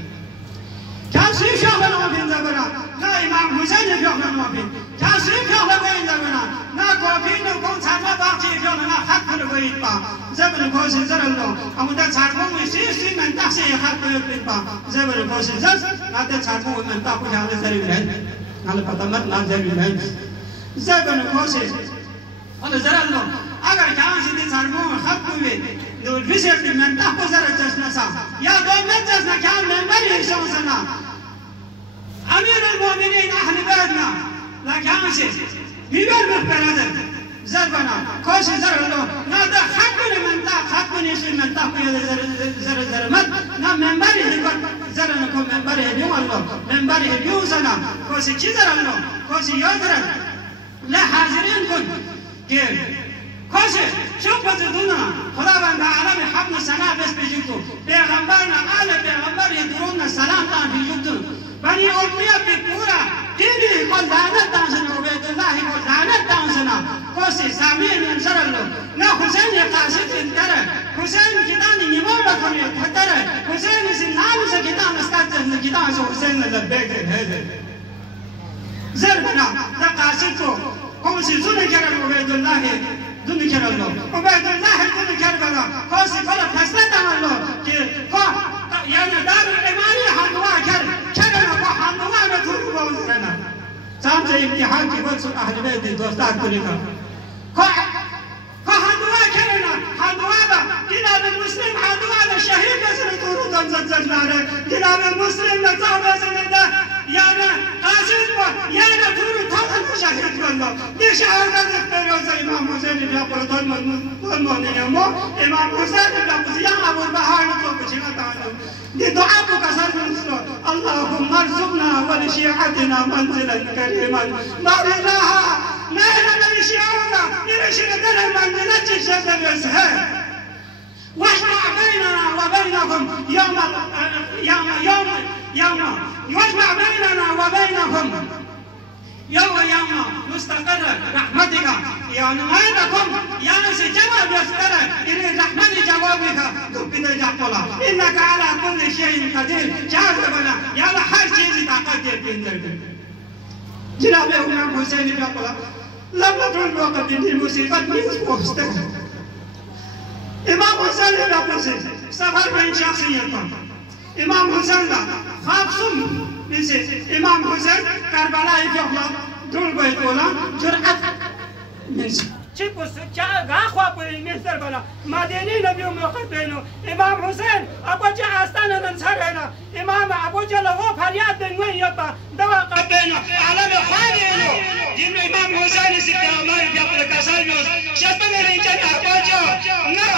كان سوين فيغلنا وفين زربنا نا إمام حسين فيغلنا وفين كان سوين فيغلنا وفين زربنا نا قوفين نكون سالما باقي فيغلنا خط كنوين با زبن كوسي زرلو أمو ده سالمو ويسيسي من تحسي خط كنوين با زبن كوسي زرس نا ده سالمو من تحسي خط كنوين على فتمت نا زبن زبن كوسي أنا زرلو أگر كان سيدي سالمو خط كنوين دو الفيسير من تحسي زرل جسنا سا يا دو من جسنا كان من مري شوزنا أمير المؤمنين أهل بلدنا لا كان سيدي بيبر مخبرادر زربنا كوسي زرلو نادا خطوني من تا خطوني شي من تا زر مد نا منبري هيبر زرنا كو منبري هيو الله منبري هيو زنا كوسي چي زرلو كوسي يوزر لا حاضرين كن كيف كوسي شوف بتدونا خدا بند عالم حبل سنا بس بيجيتو پیغمبرنا آل پیغمبر يدرون السلام تا بيجيتو بني أمية بكورة ديني قل لعنت دانسنا عبيد الله قل لعنت دانسنا كوسي سامين من زرلو نا حسين قاصد انتره حسين كتان نمور لكم يتحتره حسين سنان سكتان استاذ كتان سو حسين لبيك هذا زربنا دا قاصدكو كوسي زوني كرل عبيد الله دوني كرلو عبيد الله دوني كربلا كوسي كلا فسلت عملو يعني دار الإمامي حنوا كرنا وحنوا بتوه بوزرنا سامع امتحان كي بس أهل بيت دوستان كلنا حنوا كرنا حنوا كنا بالمسلم حنوا الشهيد بس نطورو تنزلنا كنا بالمسلم نتعب بس ندا يعني قاسم يعني تورو تنزل شهيد والله ليش هذا نختار زي إمام حسين بيقول ضمن يومه إمام حسين بيقول يا أبو البهار نطلب بشيء تعلم لدعاء كسر الرسول اللهم ارزقنا ولشيعتنا منزلا كريما بارلاها نحن لشيعنا لشيعتنا منزلة الشدة الإسهال واجمع بيننا وبينهم يوم واجمع بيننا وبينهم يوم مستقر رحمتك يعني ما لكم يعني سجوا بيستر إلى رحمة جوابك تبدأ جاكولا إنك على كل شيء قدير جاذبنا يا لحر شيء تقدر بيندر جناب الإمام حسين جاكولا لم نكن وقت المصيبة من وسطك إمام حسين جاكولا سفر بين شخصية إمام حسين خاصم إمام حسين كربلاء يجوا دول بيتولا جرأت من چپس چا غاخوا پوی مستر بنا مدینی نبی موقع بینو امام حسین ابو جا استان نصرنا امام ابو جا لو فریاد بنوی یبا دوا قبینو علم خانینو جن امام حسین سید امام جابر کسالوس شتبه رینجن ابو جا نا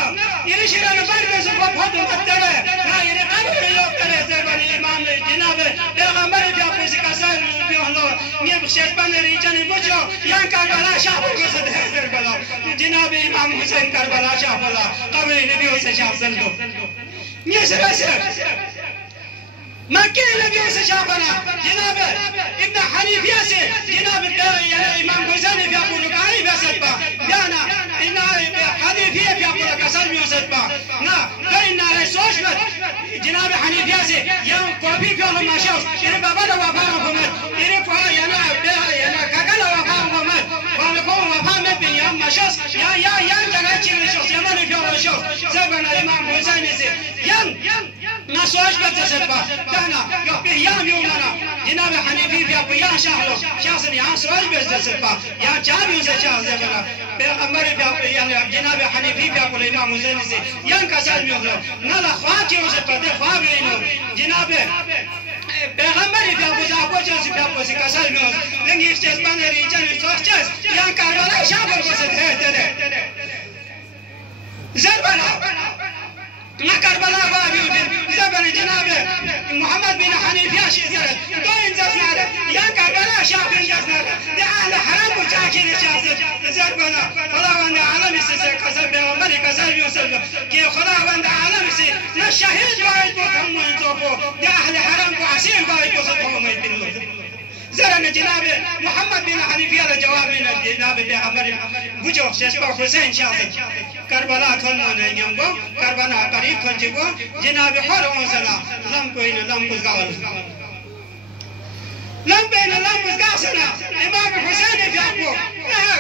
یریشنا نبر بس کو فدو متره نا یری قبر یو کرے زبر امام جناب پیغمبر جابر کسالوس بیولو نیم شتبه رینجن بوجو یان کاربلا شاه گزد هزر بلا جناب امام حسین کربلا شاه بلا قبر نبی سے شاه زندو میسرس مكة نبي سجابنا جناب ابن حنيفية جناب امام حسين في أبو ركعي بسبب جانا إن حنيفية في أبو ركعي بسبب نا فإن رسوش جناب حنيفية يوم كوبي في الله ما شاف إن بابا ده وفاء محمد إن فا ينا كعكلا وفاء محمد فانكم وفاء مبين يوم ما شاف يا جناح شيء شاف يمان في الله شاف زبنا امام حسين يوم نسوش بتسبب كنا يوم يومنا جناب حنيفي في या शाहलो शासन यहाँ सोच बेचते सिर्फ या चाबी उसे चाह से बना पैगंबर पे यानी जनाब हनीफी पे बोले इमाम हुसैन से यहाँ का साल में होगा ना ला ख्वाती उसे पता ख्वाब नहीं हो जनाब पैगंबर पे आपको जैसे पे आपको से कसर में हो लेकिन इस चीज बने रीजन में सोच चीज यहाँ कारवाला शाबर को से तेरे ज़रबना ना कारवाला बाबी ज़रबना जनाब محمد بن حنيفة شيزرت دوين زنارة يا كربلاء شافين زنارة ده أهل حرام وشاكين شافين زربنا خدا وند عالم سيسر كسر بيغمبري كسر يوسف كي خدا وند عالم سي نشهد بايد بكم من توبو ده أهل حرام وعسير بايد بكم من بنو زرنا جناب محمد بن حنيفة الجواب من جناب بيغمبري بوجو شيشبا حسين شافين كربلاء كل من ينبو كربلاء قريب كل جبو جناب حرم سنا لم كوين لم كزغال لم بين لم كزغاسنا إمام حسين في أبو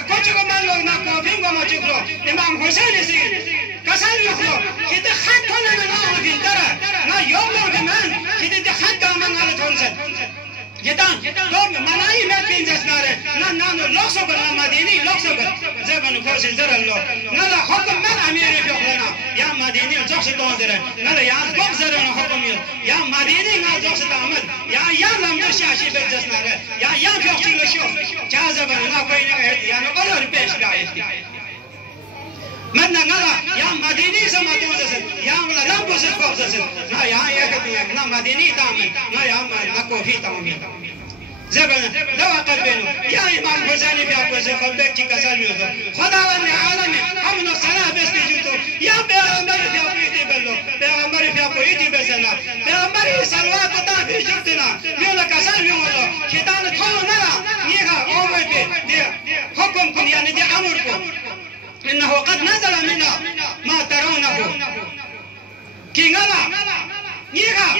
كوتشو من لو نكو بينغو ما تقولو إمام حسين سي كسر يخلو كده خد كنا نقول في ترى نا يوم لو كمان كده خد كمان على تونسن جدان دوم مناي مت بين جسناره نا لوكسو بنا مديني لوكسو زبن كوسي زرلو نا حكم من أمير في أخلانا يا مديني جوكس دونزره نا يا جوكس زرنا حكم يا مديني نا جوكس دامد يا لم نشاشي بين جسناره يا جوكس لشوف جازبن نا كوين يعني أولر بيش بعيد من نغلا يا مديني سما دوزسن يا ولا لامبوس كوزسن نا يا كبير نا مديني تامي نا يا ما نكو في تامي زبنا دوا قلبنا يا إمام حسين في أبو زفلك كسر يوسف خدا ون عالمي هم نصلا بس نجوتو يا بيغمبر في أبو يدي بلو بيغمبر في أبو يدي بسنا بيغمبر سلوات قطع في شفتنا يولا كسر يوسف شيطان تخلنا نيها أمر بي حكم كن يعني دي أمركم إنه قد نزل منا ما ترونه كينغلا نيها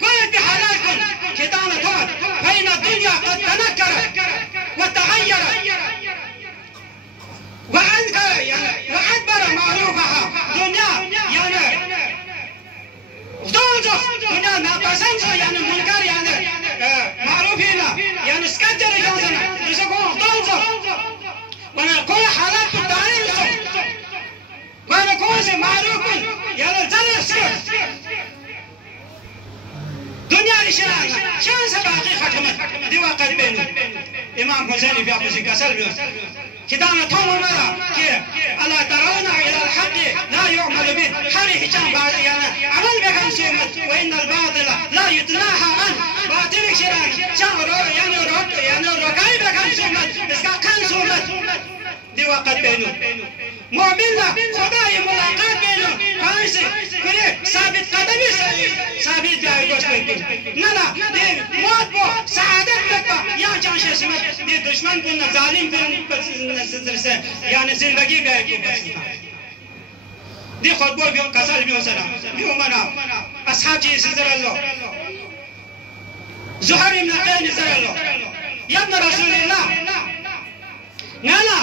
كل حالاتكم شيطان تخل فإن الدنيا قد تنكرت وتغيرت وأنكر وأدبر معروفها دنيا يعني دوزخ دنيا ما بسنجو يعني منكر يعني معروفين يعني سكتر جوزنا يسكون دوزخ وانا كل حالات تدعين وانا كل معروف يعني زلس دنيا لشرانا شانس باقي ختمت دي وقت بينه إمام حسين في أبو سكاسل بيوس كدانا توم مرا كي ألا ترون إلى الحق لا يعمل به حري هجام بعد يعني عمل بكم سومت وإن الباطل لا يتناهى عنه باطل شرانا شان يعني ركاي بكم سومت اسكا كان سومت دي وقت بينه مؤمننا خداي ملاقات بينه فانسي كري ثابت قدمي ثابت جاي دوست بينه نلا دي موت بو سعادت بكا يا جان شسمت دي دشمن كن ظالم كن نسرسه يعني زندگی بيجي بس دي خود بول بيو كسل بيو سلام بيو منا اصحاب جي سزر الله زهر بن قين زر الله يا ابن رسول الله نانا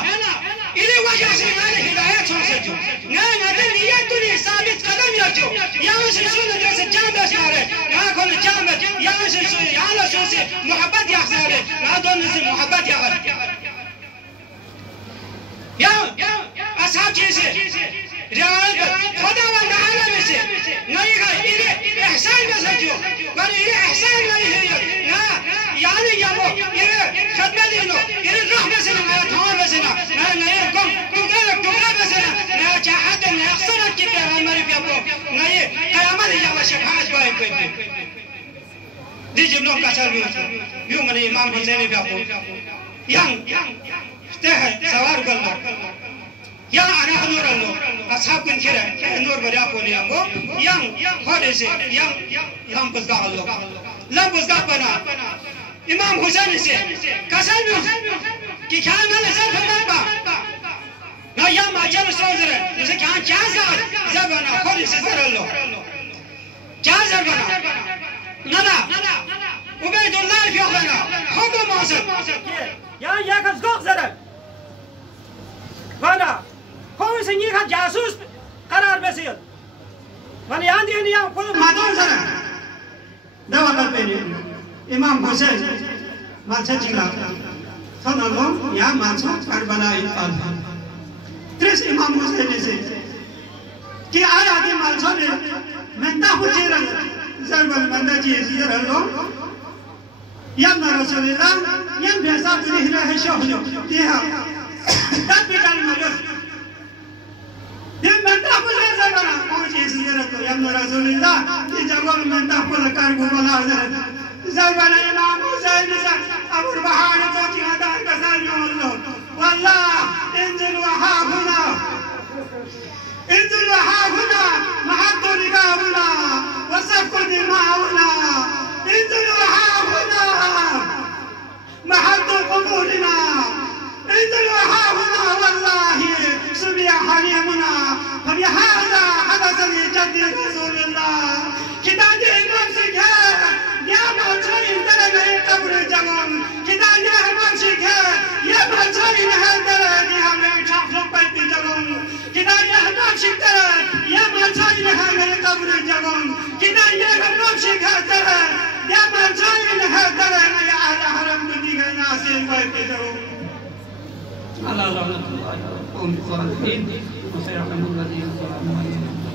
إلي وجه سيمانه هدايات سوسجو نانا دني يدني ثابت قدم يرجو يا سيسون جس جامد ساره يا كل جامد يا سيسون يا لا سوسي محبت يا ساره لا دون سي محبت يا يا أصحاب جيسي رياض خدا وند عالم سي نيجا إلي إحسان بسجو بل إلي إحسان لا هي نا يعني يا مو إلي خدمة دينو إلي رحمة سنا ما تمام سنا نا يكون تقول بسنا نا جاهد نا أحسن كده عمري بيابو نا قيامة يا شفاعة باي دي جبنون كسر بيو من إمام حسين بيابو yang teh sawar gallo yang anak nur allo ashab kan kira nur bari apa ni ambo yang hode se yang lampus gallo lampus gapana imam husain se kasal bi ki khan ala sar fadaba na ya ma jan sozre se khan kya zabana hode se zarallo kya zabana nana ubaydullah fi khana hukum asad यहाँ यह कस Gogh जरा वाला कौन से ये का जासूस करार में से वाले यहाँ दिया नहीं यहाँ कोई मातम जरा दवा करते हैं इमाम Hussain Malcajila. Tonalong ya masuk Karbala Infal. Terus Imam Hussein ini कि आया कि मालचो ने मंदा हुजेरा ज़रबल मंदा चीज़ ज़रा लो यम ना रसूलिल्लाह यम भैंसा तुरी हिला है शोहलो दिया तब भी काल मगर ये मंदा हुजेरा ज़रा कौन चीज़ ज़रा तो यम ना रसूलिल्लाह कि जवान मंदा हुजेरा कार गुबाला ज़रा ज़रबल इमाम हुसैन ज़रा अबू बहार तो कि आधा कसार लो वल्लाह इंजल वहा हुना انزلوا ها هنا محطوا رقابنا وسفكوا دماؤنا انزلوا ها هنا محطوا قبورنا انزلوا ها هنا والله سبي حريمنا فبهذا حدث لجد رسول الله كتاب نفسك يا مطرين تلقى قبر جمال كتاب نفسك يا مطرين هذا يا من شافوا بيت جمال كتاب نفسك يا مطرين هذا قبر جمال كتاب نفسك يا مطرين هذا يا أهل حرم بديك ناسين بيت جمال على رحمة الله وصالحين وسيرحم الذين ظلموا